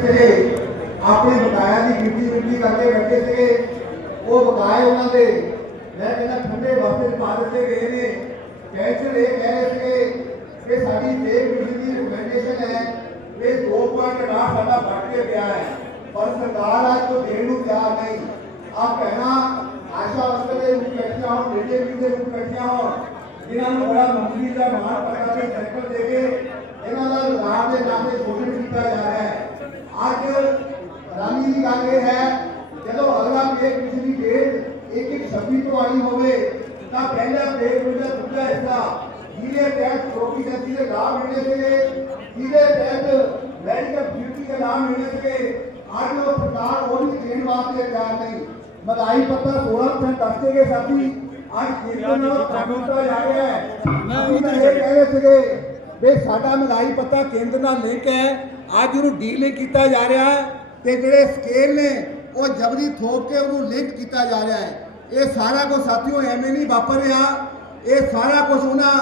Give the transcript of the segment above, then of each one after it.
ਸੀਗੇ। ਆਪਣੇ ਬਕਾਇਆ ਦੀ ਗਿਣਤੀ ਮਿੰਤੀ ਕਰਕੇ ਬੈਠੇ ਸੀਗੇ। ਉਹ ਬਕਾਏ ਉਹਨਾਂ ਦੇ। ਮੈਂ ਕਹਿੰਦਾ, ਠੰਡੇ ਵਾਸਤੇ ਪਾ ਦਿੱਤੇ ਗਏ ਨੇ। ਕੈਂਸਰ ਇਹ ਕਹਿ ਰਹੇ ਸੀਗੇ ਕਿ ਸਾਡੀ ਫੇਕ ਬਿਜਲੀ ਦੀ ਰਿਕਮੈਂਡੇਸ਼ਨ ਹੈ ਇਹ 2.8 ਸਾਡਾ ਵੱਧ ਕੇ ਗਿਆ ਹੈ। ਪਰ ਸਰਕਾਰ ਅੱਜ ਤੋਂ ਦੇਣ ਨੂੰ ਤਿਆਰ ਨਹੀਂ। ਆ ਕਹਿਣਾ ਆਸ਼ਾ ਵਰਕਰ ਦੇ ਰੂਪ ਬੈਠਿਆ ਹੋਣ ਰੇਡੀਓ ਵੀ ਦੇ ਰੂਪ ਬੈਠਿਆ ਹੋਣ ਜਿਨ੍ਹਾਂ ਨੂੰ ਬੜਾ ਮੰਤਰੀ ਦਾ ਮਾਣ ਪ੍ਰਕਾਰ ਦੇ ਸੈਕਟਰ ਦੇ ਕੇ ਇਹਨਾਂ ਦਾ ਲਾਭ ਦੇ ਨਾਮ ਤੇ ਸ਼ੋਸ਼ਣ ਕੀਤਾ ਜਾ ਰਿਹਾ ਹੈ ਅੱਜ ਰਾਨੀ ਦੀ ਗੱਲ ਇਹ ਹੈ ਜਦੋਂ ਅਗਲਾ ਪੇਜ ਪਿਛਲੀ ਡੇਟ ਇੱਕ ਆਈ ਹੋਵੇ ਤਾਂ ਪਹਿਲਾ ਪੇਜ ਉਹਦਾ ਦੂਜਾ ਹਿੱਸਾ। ਜਿਹਦੇ ਤਹਿਤ ਪ੍ਰੋਪੀ ਜਾਂਦੀ ਦੇ ਲਾਭ ਮਿਲਣੇ ਸੀਗੇ ਜਿਹਦੇ ਤਹਿਤ ਮੈਡੀਕਲ ਡਿਊਟੀ ਦੇ ਲਾਭ ਮਿਲਣੇ ਸੀਗੇ ਅੱਜ ਉਹ ਸਰਕਾਰ ਉਹ ਵੀ ਦੇਣ ਵਾਸਤੇ ਤਿਆਰ ਨਹੀਂ। ਮਹਿੰਗਾਈ ਪੱਤਰ 16% ਦੱਸਦੇ ਗਏ ਸਾਥੀ। ਅੱਜ ਕੇਂਦਰ ਨਾਲ ਕੰਮ ਕੀਤਾ ਜਾ ਰਿਹਾ ਹੈ। ਅਸੀਂ ਤਾਂ ਇਹ ਕਹਿ ਰਹੇ ਸੀਗੇ ਵੀ ਸਾਡਾ ਮਹਿੰਗਾਈ ਪੱਤਾ ਕੇਂਦਰ ਨਾਲ ਲਿੰਕ ਹੈ। ਅੱਜ ਉਹਨੂੰ ਡੀਲਿੰਕ ਕੀਤਾ ਜਾ ਰਿਹਾ ਹੈ ਤੇ ਜਿਹੜੇ ਸਕੇਲ ਨੇ ਉਹ ਜਬਰੀ ਥੋਪ ਕੇ ਉਹਨੂੰ ਲਿੰਕ ਕੀਤਾ ਜਾ ਰਿਹਾ ਹੈ। ਇਹ ਸਾਰਾ ਕੁਝ ਸਾਥੀਓ ਐਵੇਂ ਨਹੀਂ ਵਾਪਰ ਰਿਹਾ। ਇਹ ਸਾਰਾ ਕੁਝ ਉਹਨਾਂ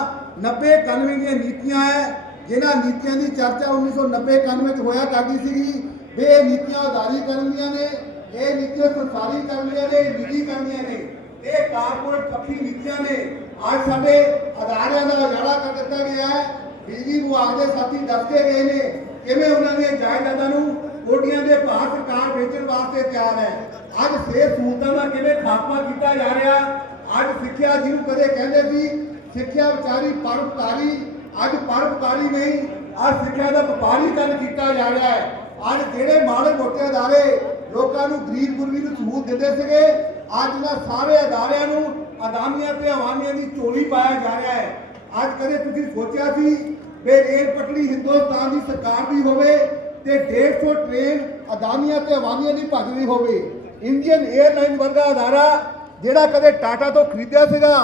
90 91 ਦੀਆਂ ਨੀਤੀਆਂ ਹੈ, ਜਿਨ੍ਹਾਂ ਨੀਤੀਆਂ ਦੀ ਚਰਚਾ 1990 91 ਚ ਹੋਇਆ ਕਰਦੀ ਸੀਗੀ। ਵੀ ਇਹ ਨੀਤੀਆਂ ਉਦਾਰੀ ਕਰਨ ਦੀਆਂ ਨੇ, ਇਹ ਨੀਤੀਆਂ ਸੰਸਾਰੀ ਕਰਨੀਆਂ ਨੇ ਨਿੱਜੀ ਕਰਨੀਆਂ ਨੇ। ਇਹ ਕਾਰਪੋਰੇਟ ਪੱਖੀ ਨੀਤੀਆਂ ਨੇ। ਅੱਜ ਸਾਡੇ ਅਦਾਰਿਆਂ ਦਾ ਉਜਾੜਾ ਕਰ ਦਿੱਤਾ ਗਿਆ ਹੈ। ਬਿਜਲੀ ਵਿਭਾਗ ਦੇ ਸਾਥੀ ਦੱਸ ਕੇ ਗਏ ਨੇ, ਕਿਵੇਂ ਉਹਨਾਂ ਦੀਆਂ ਜਾਇਦਾਦਾਂ ਨੂੰ ਕੋਟੀਆਂ ਦੇ ਭਾਅ ਸਰਕਾਰ ਵੇਚਣ ਵਾਸਤੇ ਤਿਆਰ ਹੈ। ਅੱਜ ਸਿਹਤ ਸਹੂਲਤਾਂ ਦਾ ਕਿਵੇਂ ਖਾਤਮਾ ਕੀਤਾ ਜਾ ਰਿਹਾ? ਅੱਜ ਸਿੱਖਿਆ ਜਿਹਨੂੰ ਕਦੇ ਕਹਿੰਦੇ ਸੀ, ਸਿੱਖਿਆ ਵਿਚਾਰੀ ਪਰਉਪਕਾਰੀ, ਅੱਜ ਪਰਉਪਕਾਰੀ ਨਹੀਂ, ਅੱਜ ਸਿੱਖਿਆ ਦਾ ਵਪਾਰੀਕਰਨ ਕੀਤਾ ਜਾ ਰਿਹਾ ਹੈ। ਅੱਜ ਜਿਹੜੇ ਮਾੜੇ ਮੋਟੇ ਅਦਾਰੇ ਲੋਕਾਂ ਨੂੰ ਗਰੀਬ ਗੁਰਬੀ ਨੂੰ ਸਹੂਲਤ ਦਿੰਦੇ ਸੀਗੇ, ਅੱਜ ਇਹਨਾਂ ਸਾਰੇ ਅਦਾਰਿਆਂ ਨੂੰ ਅਦਾਨੀਆਂ ਤੇ ਅਵਾਨੀਆਂ ਦੀ ਝੋਲੀ ਪਾਇਆ ਜਾ ਰਿਹਾ ਹੈ। ਅੱਜ ਕਦੇ ਤੁਸੀਂ ਸੋਚਿਆ ਸੀ ਵੀ ਰੇਲ ਪਟੜੀ ਹਿੰਦੁਸਤਾਨ ਦੀ ਸਰਕਾਰ ਦੀ ਹੋਵੇ ਤੇ 150 ਟ੍ਰੇਨ ਅਦਾਨੀਆਂ ਤੇ ਅਵਾਨੀਆਂ ਦੀ ਭੱਜਦੀ ਹੋਵੇ? ਇੰਡੀਅਨ 에ਅਰਲਾਈਨ ਵਰਗਾ ਅਦਾਰਾ ਜਿਹੜਾ ਕਦੇ ਟਾਟਾ ਤੋਂ ਖਰੀਦਿਆ ਸੀਗਾ,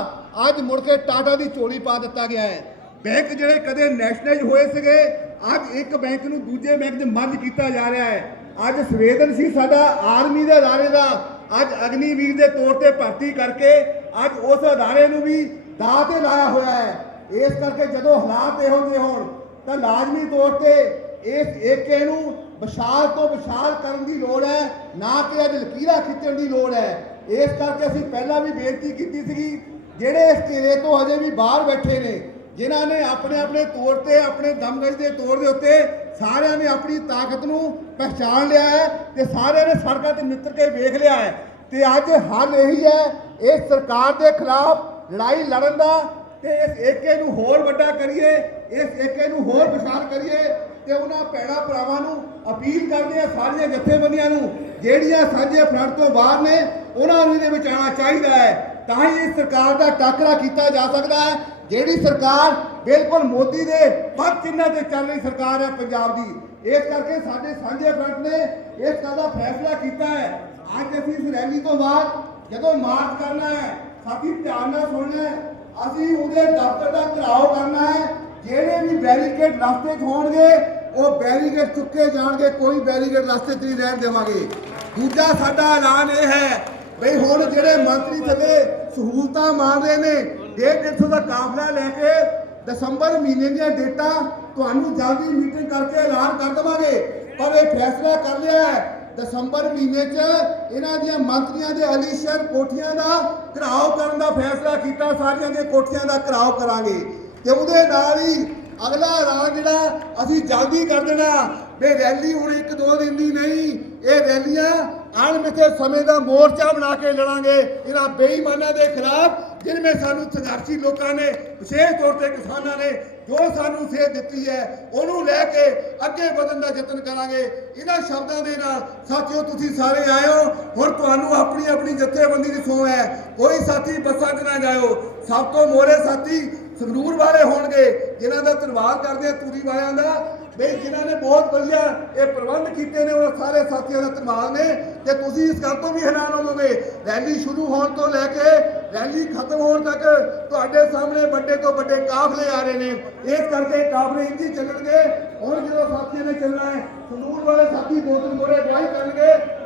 ਅੱਜ ਮੁੜ ਕੇ ਟਾਟਾ ਦੀ ਝੋਲੀ ਪਾ ਦਿੱਤਾ ਗਿਆ ਹੈ। ਬੈਂਕ ਜਿਹੜੇ ਕਦੇ ਨੈਸ਼ਨਲਾਈਜ਼ ਹੋਏ ਸੀਗੇ, ਅੱਜ ਇੱਕ ਬੈਂਕ ਨੂੰ ਦੂਜੇ ਬੈਂਕ 'ਚ ਮਰਜ ਕੀਤਾ ਜਾ ਰਿਹਾ ਹੈ। ਅੱਜ ਸੰਵੇਦਨਸ਼ੀਲ ਸਾਡਾ ਆਰਮੀ ਦੇ ਅਦਾਰੇ ਦਾ, ਅੱਜ ਅਗਨੀਵੀਰ ਦੇ ਤੌਰ ਤੇ ਭਰਤੀ ਕਰਕੇ ਅੱਜ ਉਸ ਅਦਾਰੇ ਨੂੰ ਵੀ ਦਾਅ ਤੇ ਲਾਇਆ ਹੋਇਆ ਹੈ। ਇਸ ਕਰਕੇ ਜਦੋਂ ਹਾਲਾਤ ਇਹੋ ਜਿਹੇ ਹੋਣ, ਤਾਂ ਲਾਜ਼ਮੀ ਤੌਰ ਤੇ ਇਸ ਏਕੇ ਨੂੰ ਵਿਸ਼ਾਲ ਤੋਂ ਵਿਸ਼ਾਲ ਕਰਨ ਦੀ ਲੋੜ ਹੈ, ਨਾ ਕਿ ਅੱਜ ਲਕੀਰਾਂ ਖਿੱਚਣ ਦੀ ਲੋੜ ਹੈ। ਇਸ ਕਰਕੇ ਅਸੀਂ ਪਹਿਲਾਂ ਵੀ ਬੇਨਤੀ ਕੀਤੀ ਸੀਗੀ, ਜਿਹੜੇ ਇਸ ਘੇਰੇ ਤੋਂ ਹਜੇ ਵੀ ਬਾਹਰ ਬੈਠੇ ਨੇ, ਜਿਨ੍ਹਾਂ ਨੇ ਆਪਣੇ ਆਪਣੇ ਤੌਰ ਤੇ, ਆਪਣੇ ਦਮਗਜ ਦੇ ਤੌਰ ਦੇ ਉੱਤੇ ਸਾਰਿਆਂ ਨੇ ਆਪਣੀ ਤਾਕਤ ਨੂੰ ਪਹਿਚਾਨ ਲਿਆ ਹੈ ਤੇ ਸਾਰਿਆਂ ਨੇ ਸੜਕਾਂ ਤੇ ਨਿੱਤਰ ਕੇ ਵੇਖ ਲਿਆ ਹੈ। ਤੇ ਅੱਜ ਹੱਲ ਇਹੀ ਹੈ, ਇਸ ਸਰਕਾਰ ਦੇ ਖਿਲਾਫ ਲੜਾਈ ਲੜਨ ਦਾ ਤੇ ਇਸ ਏਕੇ ਨੂੰ ਹੋਰ ਵੱਡਾ ਕਰੀਏ, ਇਸ ਏਕੇ ਨੂੰ ਹੋਰ ਵਿਸ਼ਾਲ ਕਰੀਏ ਤੇ ਉਹਨਾਂ ਭੈਣਾ ਭਰਾਵਾਂ ਨੂੰ ਅਪੀਲ ਕਰਦੇ ਆ ਸਾਰੀਆਂ ਜਥੇਬੰਦੀਆਂ ਨੂੰ, ਜਿਹੜੀਆਂ ਸਾਂਝੇ ਫਰੰਟ ਤੋਂ ਬਾਹਰ ਨੇ, ਉਹਨਾਂ ਨੂੰ ਇਹਦੇ ਵਿੱਚ ਆਉਣਾ ਚਾਹੀਦਾ ਹੈ। ਤਾਂ ਹੀ ਇਸ ਸਰਕਾਰ ਦਾ ਟਾਕਰਾ ਕੀਤਾ ਜਾ ਸਕਦਾ ਹੈ, ਜਿਹੜੀ ਸਰਕਾਰ ਬਿਲਕੁਲ ਮੋਦੀ ਦੇ ਪੱਖ ਚਿੰਨ੍ਹਾਂ ਤੇ ਚੱਲ ਰਹੀ ਸਰਕਾਰ ਹੈ ਪੰਜਾਬ ਦੀ। ਇਸ ਕਰਕੇ ਸਾਡੇ ਸਾਂਝੇ ਫਰੰਟ ਨੇ ਇਸ ਗੱਲ ਦਾ ਫੈਸਲਾ ਕੀਤਾ ਹੈ। ਅੱਜ ਅਸੀਂ ਇਸ ਰੈਲੀ ਤੋਂ ਬਾਅਦ ਜਦੋਂ ਮਾਰਚ ਕਰਨਾ ਹੈ, ਸਾਡੀ ਧਿਆਨ ਨਾਲ ਸੁਣਨਾ ਹੈ, ਅਸੀਂ ਉਹਦੇ ਦਫ਼ਤਰ ਦਾ ਘਿਰਾਓ ਕਰਨਾ ਹੈ, ਜਿਹੜੇ ਵੀ ਬੈਰੀਕੇਡ ਰਸਤੇ 'ਚ ਹੋਣਗੇ ਉਹ ਬੈਰੀਕੇਡ ਚੁੱਕੇ ਜਾਣਗੇ, ਕੋਈ ਬੈਰੀਕੇਡ ਰਸਤੇ 'ਚ ਨਹੀਂ ਰਹਿਣ ਦੇਵਾਂਗੇ। ਦੂਜਾ ਸਾਡਾ ਐਲਾਨ ਇਹ ਹੈ ਬਈ ਹੁਣ ਜਿਹੜੇ ਮੰਤਰੀ ਥੱਲੇ ਸਹੂਲਤਾਂ ਮੰਗ ਰਹੇ ਨੇ, ਡੇਢ ਡੇਢ ਸੌ ਦਾ ਕਾਫਲਾ ਲੈ ਕੇ ਦਸੰਬਰ ਮਹੀਨੇ ਦੀਆਂ ਡੇਟਾਂ ਤੁਹਾਨੂੰ ਜਲਦੀ ਮੀਟਿੰਗ ਕਰਕੇ ਐਲਾਨ ਕਰ ਦੇਵਾਂਗੇ। ਪਰ ਇਹ ਫੈਸਲਾ ਕਰ ਲਿਆ ਹੈ, ਦਸੰਬਰ ਮਹੀਨੇ 'ਚ ਇਹਨਾਂ ਦੀਆਂ ਮੰਤਰੀਆਂ ਦੇ ਅਲੀਸ਼ਰ ਕੋਠੀਆਂ ਦਾ ਘਰਾਓ ਕਰਨ ਦਾ ਫੈਸਲਾ ਕੀਤਾ, ਸਾਰੀਆਂ ਦੀਆਂ ਕੋਠੀਆਂ ਦਾ ਘਰਾਓ ਕਰਾਂਗੇ। ਤੇ ਉਹਦੇ ਨਾਲ ਹੀ ਅਗਲਾ ਐਲਾਨ ਜਿਹੜਾ ਅਸੀਂ ਜਲਦੀ ਕਰ ਦੇਣਾ। ਵੀ ਰੈਲੀ ਹੁਣ ਇੱਕ ਦੋ ਦਿਨ ਦੀ ਨਹੀਂ, ਇਹ ਰੈਲੀਆਂ ਅਣਮਿੱਥੇ ਸਮੇਂ ਦਾ ਮੋਰਚਾ ਬਣਾ ਕੇ ਲੜਾਂਗੇ। ਇਹਨਾਂ ਬੇਈਮਾਨਾਂ ਦੇ ਖਿਲਾਫ ਜਿਨ੍ਹਾਂ ਸਾਨੂੰ ਸੰਘਰਸ਼ੀ ਲੋਕਾਂ ਨੇ, ਵਿਸ਼ੇਸ਼ ਤੌਰ ਤੇ ਕਿਸਾਨਾਂ ਨੇ ਜੋ ਸਾਨੂੰ ਸੇਧ ਦਿੱਤੀ ਹੈ, ਉਹਨੂੰ ਲੈ ਕੇ ਅੱਗੇ ਵਧਣ ਦਾ ਯਤਨ ਕਰਾਂਗੇ। ਇਹਨਾਂ ਸ਼ਬਦਾਂ ਦੇ ਨਾਲ ਸਾਥੀਓ, ਤੁਸੀਂ ਸਾਰੇ ਆਇਓ। ਹੁਣ ਤੁਹਾਨੂੰ ਆਪਣੀ ਆਪਣੀ ਜਥੇਬੰਦੀ ਦੀ ਸੋਹ ਹੈ। ਕੋਈ ਸਾਥੀ ਬੱਸਾਂ 'ਚ ਨਾ ਜਾਇਓ। ਸਭ ਤੋਂ ਮੋਰੇ ਸਾਥੀ ਸੰਗਰੂਰ ਵਾਲੇ ਹੋਣਗੇ, ਜਿਨ੍ਹਾਂ ਦਾ ਧੰਨਵਾਦ ਕਰਦੇ ਆ ਤੂਰੀ ਵਾਲਿਆਂ ਦਾ। ਬਈ ਜਿਨ੍ਹਾਂ ਨੇ ਬਹੁਤ ਵਧੀਆ ਇਹ ਪ੍ਰਬੰਧ ਕੀਤੇ ਨੇ ਉਹਨਾਂ ਸਾਰੇ ਸਾਥੀਆਂ ਦਾ ਧੰਨਵਾਦ ਨੇ। ਤੇ ਤੁਸੀਂ ਇਸ ਗੱਲ ਤੋਂ ਵੀ ਹੈਰਾਨ ਹੋਵੋਗੇ, ਰੈਲੀ ਸ਼ੁਰੂ ਹੋਣ ਤੋਂ ਲੈ ਕੇ ਰੈਲੀ ਖਤਮ ਹੋਣ ਤੱਕ ਤੁਹਾਡੇ ਸਾਹਮਣੇ ਵੱਡੇ ਤੋਂ ਵੱਡੇ ਕਾਫਲੇ ਆ ਰਹੇ ਨੇ। ਇਸ ਕਰਕੇ ਕਾਫਲੇ ਇੰਜੀ ਚੱਲਣਗੇ। ਹੁਣ ਜਦੋਂ ਸਾਥੀਆਂ ਨੇ ਚੱਲਣਾ ਹੈ, ਸੰਗਰੂਰ ਵਾਲੇ ਸਾਥੀ ਦੋ ਤਿੰਨ ਮੋਰੇ ਵਿਆਹ ਕਰਨਗੇ।